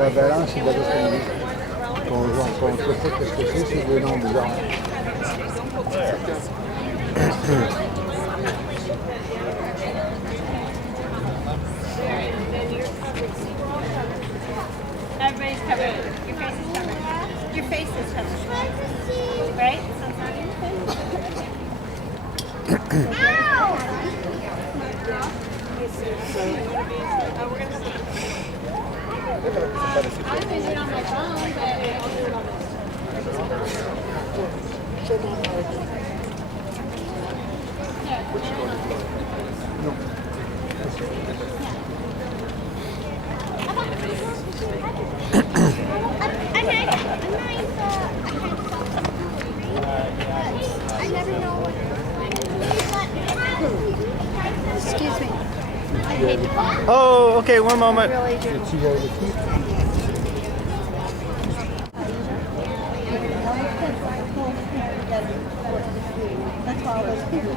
La balance, c'est d'abord quand on ne sait pas qu'est-ce que c'est des noms bizarres. Everybody's covered. Your face is covered. Right? So it's not anything. Ow! I'm doing it on my phone, but I'll do it on this. No. I never know what. Excuse me. I hate it. Oh, okay, one moment. Really do. That's all those people.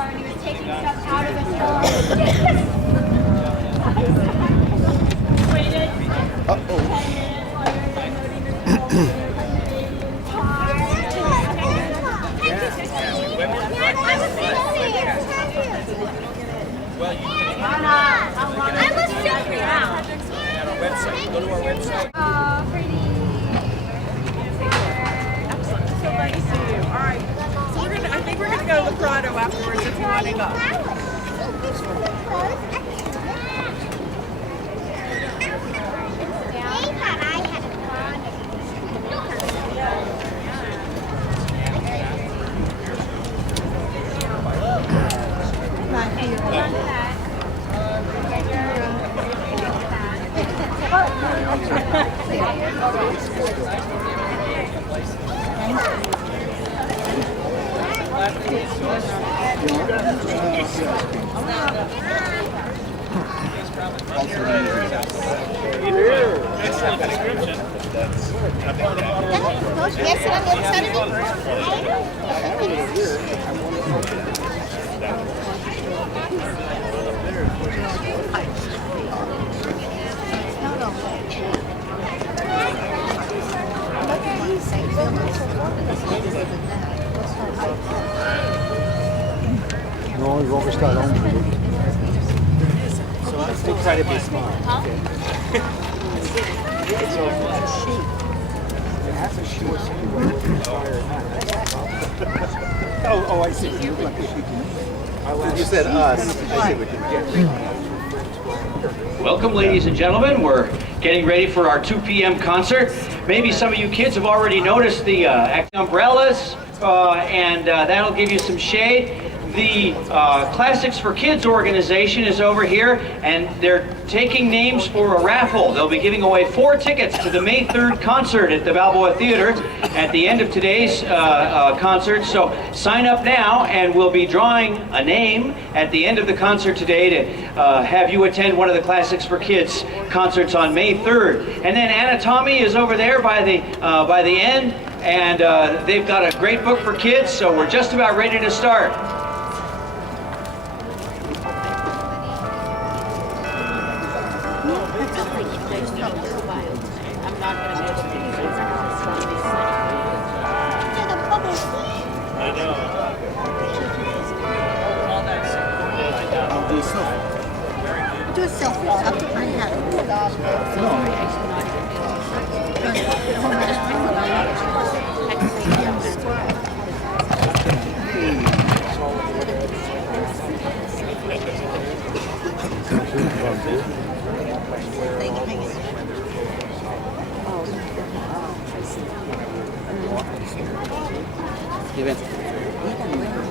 And he was taking stuff out of the stroller. Waited 10 minutes later, unloading the stroller. I was jumping out. Go to our website. Oh, pretty. Excellent. So glad to see you. All right. So I think we're gonna go to the Prado afterwards if you want to go. Excellent description. Yes, and on the other side of Non, ils vont rester à l'ombre. So it's incredibly small. Okay. So it's a sheet. It has a sheet. Oh, I see. Like a sheet. You said us. I see what you get. Welcome, ladies and gentlemen. We're getting ready for our 2 p.m. concert. Maybe some of you kids have already noticed the umbrellas, and that'll give you some shade. The Classics for Kids organization is over here, and they're taking names for a raffle. They'll be giving away 4 tickets to the May 3rd concert at the Balboa Theater at the end of today's concert. So sign up now, and we'll be drawing a name at the end of the concert today to have you attend one of the Classics for Kids concerts on May 3rd. And then Anna Tommy is over there by the end, and they've got a great book for kids, so we're just about ready to start. Do a selfie up to my head.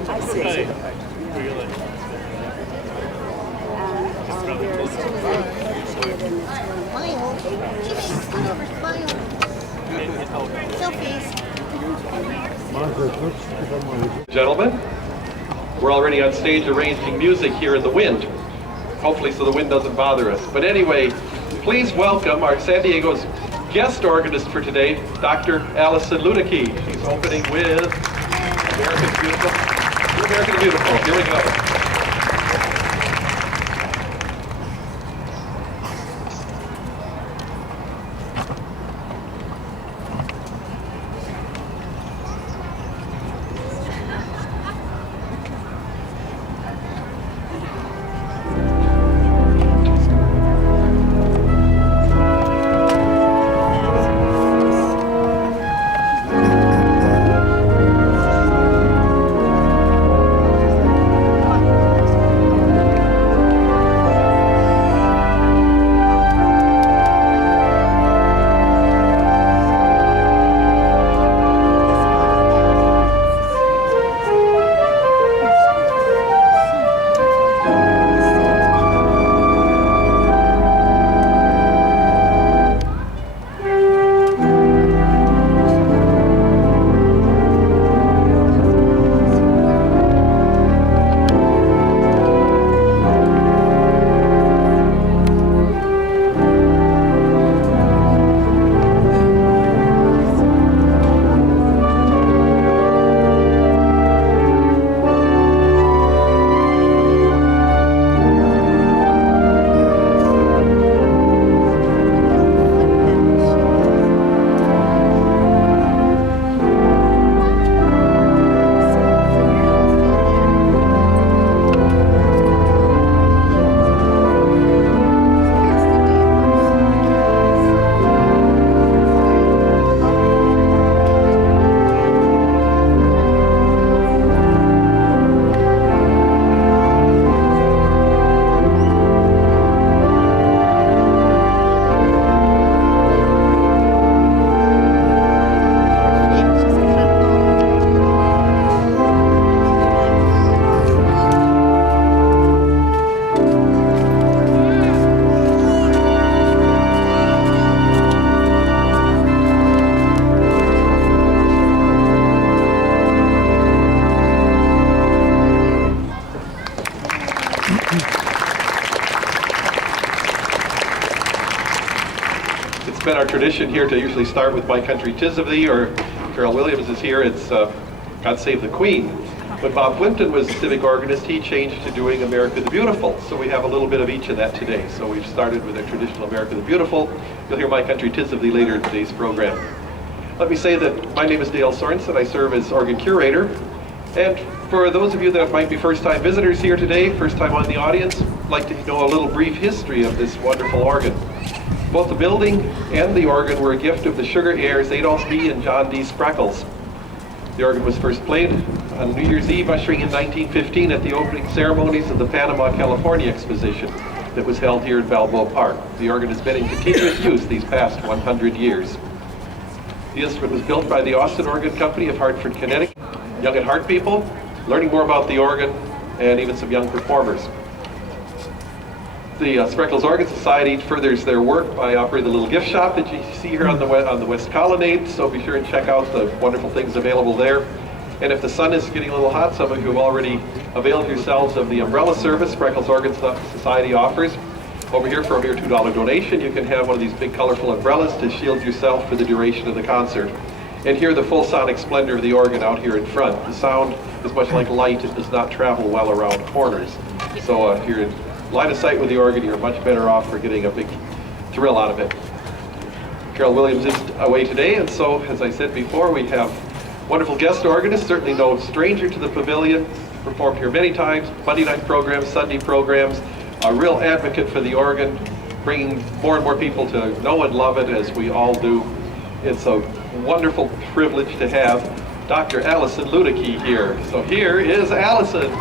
I see. Gentlemen, we're already on stage arranging music here in the wind. Hopefully so the wind doesn't bother us. But anyway, please welcome our San Diego's guest organist for today, Dr. Alison Luedecke. She's opening with America's Beautiful. America the Beautiful. Here we go. It's been our tradition here to usually start with My Country 'Tis of Thee, or Carol Williams is here, it's God Save the Queen. When Bob Plimpton was civic organist, he changed to doing America the Beautiful. So we have a little bit of each of that today. So we've started with a traditional America the Beautiful. You'll hear My Country 'Tis of Thee later in today's program. Let me say that my name is Dale Sorensen. I serve as organ curator. And for those of you that might be first-time visitors here today, first time on the audience, I'd like to know a little brief history of this wonderful organ. Both the building and the organ were a gift of the Sugar heirs Adolph B. and John D. Spreckels. The organ was first played on New Year's Eve, ushering in 1915 at the opening ceremonies of the Panama, California exposition that was held here in Balboa Park. The organ has been in continuous use these past 100 years. The instrument was built by the Austin Organ Company of Hartford, Connecticut. Young at heart people, learning more about the organ, and even some young performers. The Spreckels Organ Society furthers their work by operating the little gift shop that you see here on the West Colonnade, so be sure and check out the wonderful things available there. And if the sun is getting a little hot, some of you have already availed yourselves of the umbrella service Spreckels Organ Society offers. Over here, for a mere $2 donation, you can have one of these big colorful umbrellas to shield yourself for the duration of the concert. And hear the full sonic splendor of the organ out here in front. The sound is much like light. It does not travel well around corners. So if you're in line of sight with the organ, you're much better off for getting a big thrill out of it. Carol Williams is away today, and so, as I said before, we have wonderful guest organist, certainly no stranger to the pavilion, performed here many times, Monday night programs, Sunday programs, a real advocate for the organ, bringing more and more people to know and love it as we all do. It's a wonderful privilege to have Dr. Alison Luedecke here. So here is Alison.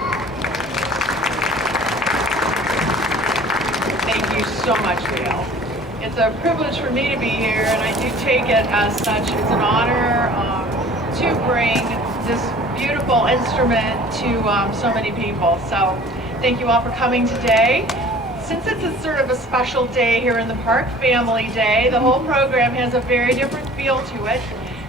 Thank you so much, Dale. It's a privilege for me to be here, and I do take it as such. It's an honor to bring this beautiful instrument to so many people. So thank you all for coming today. Since it's a sort of a special day here in the park, Family Day, the whole program has a very different feel to it.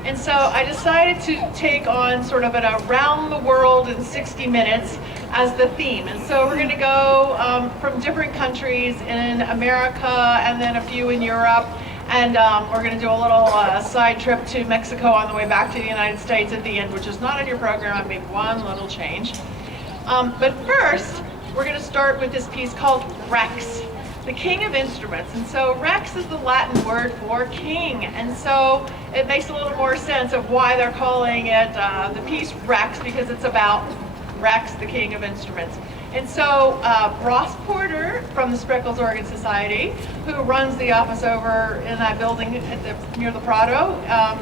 And so I decided to take on sort of an around the world in 60 minutes as the theme. And so we're going to go from different countries in America and then a few in Europe. And we're going to do a little side trip to Mexico on the way back to the United States at the end, which is not in your program. I made one little change. But first, we're going to start with this piece called Rex, the king of instruments. And so Rex is the Latin word for king. And so it makes a little more sense of why they're calling it the piece Rex, because it's about Rex, the king of instruments. And so Ross Porter from the Spreckels Organ Society, who runs the office over in that building near the Prado,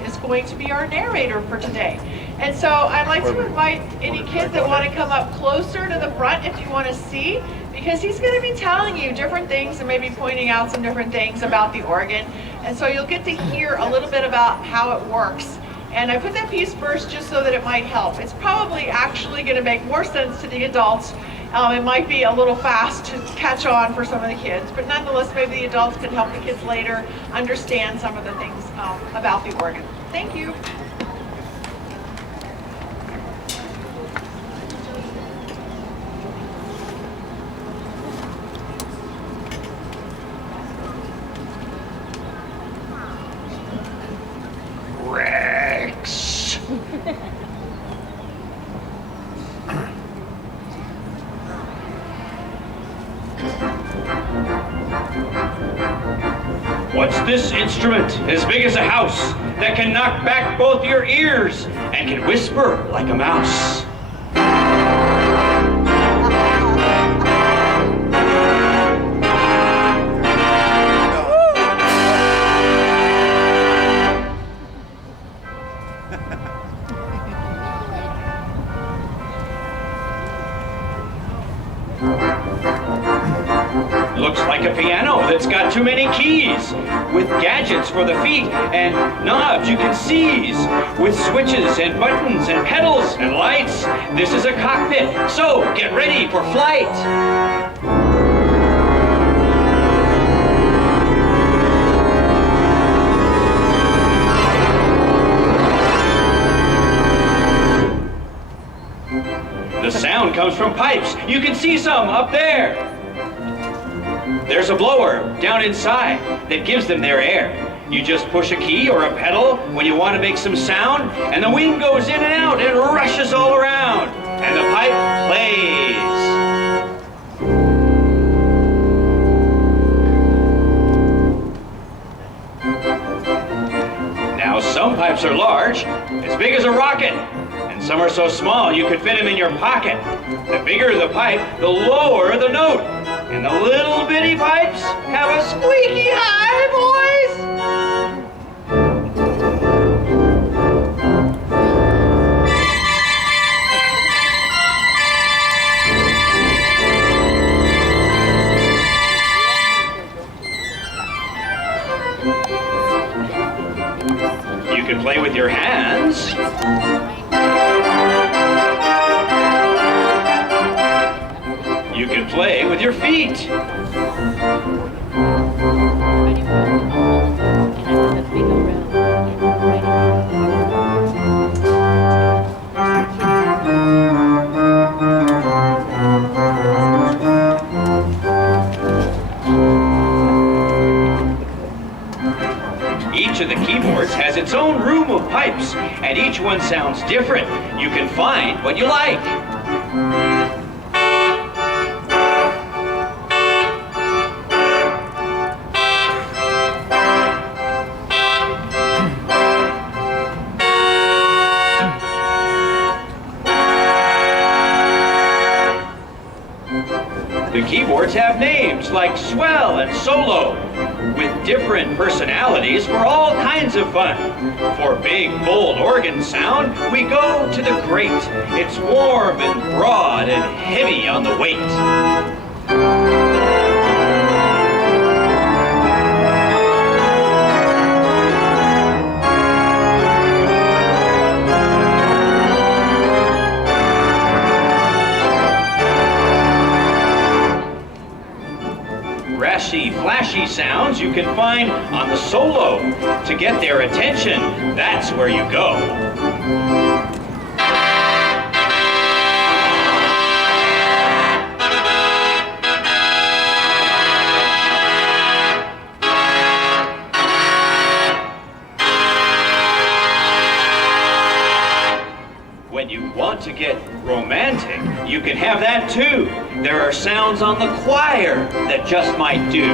is going to be our narrator for today. And so I'd like to invite any kids that want to come up closer to the front if you want to see, because he's going to be telling you different things and maybe pointing out some different things about the organ. And so you'll get to hear a little bit about how it works. And I put that piece first just so that it might help. It's probably actually going to make more sense to the adults. It might be a little fast to catch on for some of the kids, but nonetheless, maybe the adults can help the kids later understand some of the things about the organ. Thank you. Rex. What's this instrument as big as a house that can knock back both your ears and can whisper like a mouse? Looks like a piano that's got too many keys, with gadgets for the feet and knobs you can seize, with switches and buttons and pedals and lights. This is a cockpit, so get ready for flight. The sound comes from pipes. You can see some up there. There's a blower down inside that gives them their air. You just push a key or a pedal when you want to make some sound, and the wind goes in and out and rushes all around, and the pipe plays. Now some pipes are large, as big as a rocket, and some are so small you could fit them in your pocket. The bigger the pipe, the lower the note. And the little bitty pipes have a squeaky high voice. You can play with your hands. You can play with your feet. Each of the keyboards has its own room of pipes, and each one sounds different. You can find what you like. The keyboards have names like Swell and Solo, with different personalities for all kinds of fun. For big, bold organ sound, we go to the Great. It's warm and broad and heavy on the weight. Rashy, flashy sounds you can find on the Solo. To get their attention, that's where you go. When you want to get get romantic, you can have that too. There are sounds on the choir that just might do.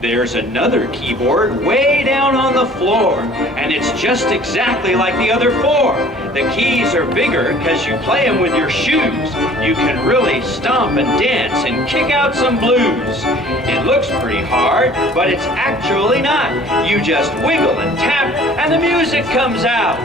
There's another keyboard way down on the floor, and it's just exactly like the other four. The keys are bigger because you play them with your shoes. You can really stomp and dance and kick out some blues. It looks pretty hard, but it's actually not. You just wiggle and tap, and the music comes out.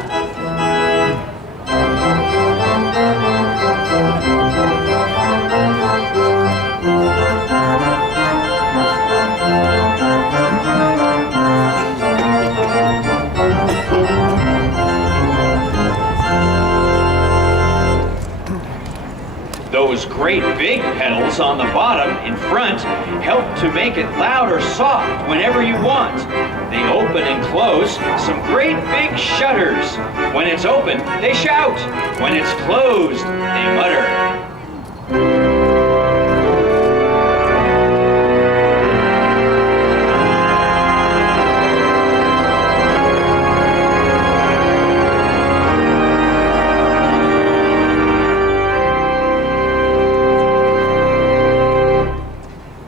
Those great big pedals on the bottom in front help to make it loud or soft whenever you want. They open and close some great big shutters. When it's open, they shout. When it's closed, they mutter.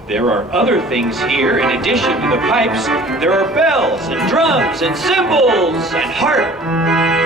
There are other things here in addition to the pipes. There are bells and drums and cymbals and harp.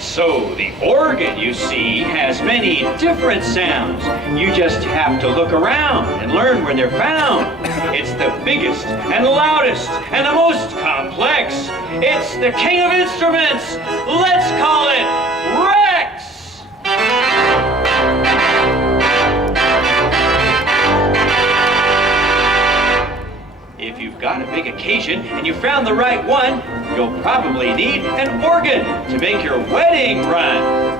So the organ, you see, has many different sounds. You just have to look around and learn where they're found. It's the biggest and loudest and the most complex. It's the king of instruments. Let's call it Rex. If you've got a big occasion and you found the right one, you'll probably need an organ to make your wedding run.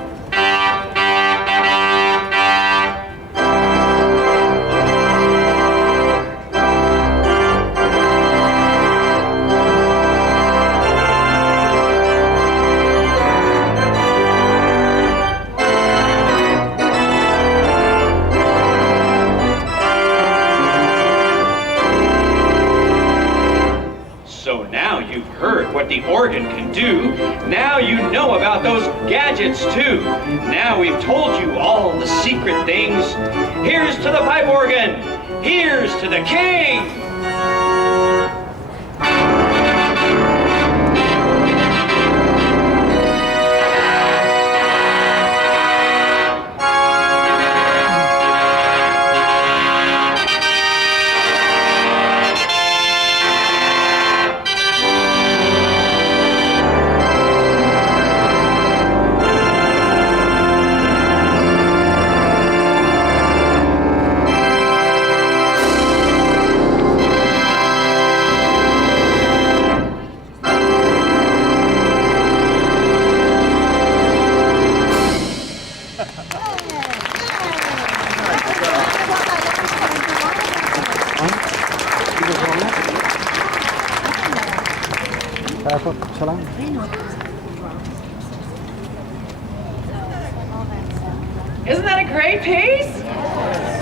So now you've heard what the organ can do. Now you know about those gadgets too. Now we've told you all the secret things. Here's to the pipe organ. Here's to the king. Isn't that a great piece?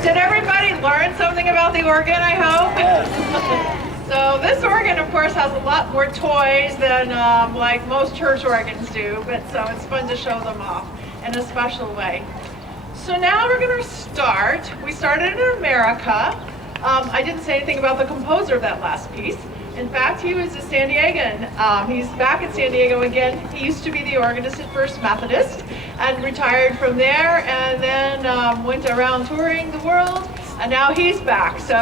Did everybody learn something about the organ, I hope? So this organ, of course, has a lot more toys than like most church organs do, but so it's fun to show them off in a special way. So now we're going to start. We started in America. I didn't say anything about the composer of that last piece. In fact, he was a San Diegan. He's back in San Diego again. He used to be the organist at First Methodist and retired from there, and then went around touring the world, and now he's back. So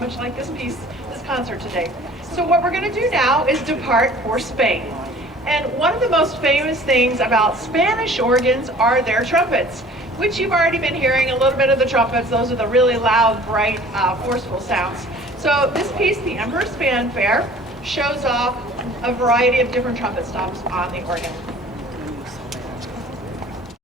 much like this piece, this concert today. So what we're going to do now is depart for Spain. And one of the most famous things about Spanish organs are their trumpets, which you've already been hearing a little bit of the trumpets. Those are the really loud, bright, forceful sounds. So this piece, the Emperor's Fanfare, shows off a variety of different trumpet stops on the organ.